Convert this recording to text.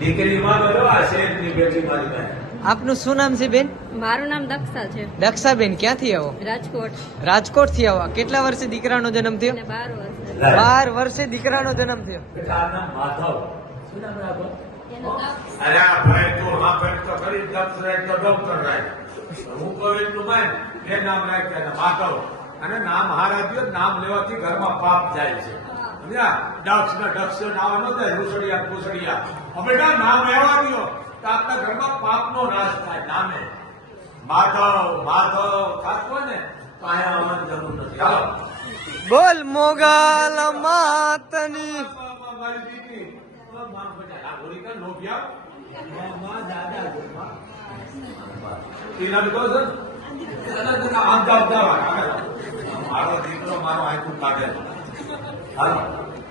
દીકરીમાં બધો આ શેઠની બેટી મારી પાસે આપનું શું નામ છે બેન? મારું નામ દક્ષા છે. દક્ષાબેન ક્યાંથી આવો? રાજકોટ. રાજકોટથી આવો કેટલા વર્ષે દીકરાનો જન્મ થયો? બાર વર્ષે. બાર વર્ષે દીકરાનો જન્મ થયો. આ માધવ. શું નામ રાખો અરે આ ભાઈ તું હા ભાઈ તો કરી દક્ષ રાખ તો ડોક્ટર રાખ હું કહું એટલું માન એ નામ રાખ માધવ. અને નામ હારા નામ લેવાથી ઘરમાં પાપ જાય છે. સમજ્યા? દક્ષ ને દક્ષ નામ ન થાય હવે બેટા નામ રહેવા દ્યો તો આપણા ઘરમાં પાપનો નાશ થાય નામે. માધવ માધવ હોય ને તો અહીંયા આવવાની જરૂર નથી. હાલો. બોલ મોગલ માતની. મારી દીકરી. મારો દીકરો મારો આખું કાઢે હાલો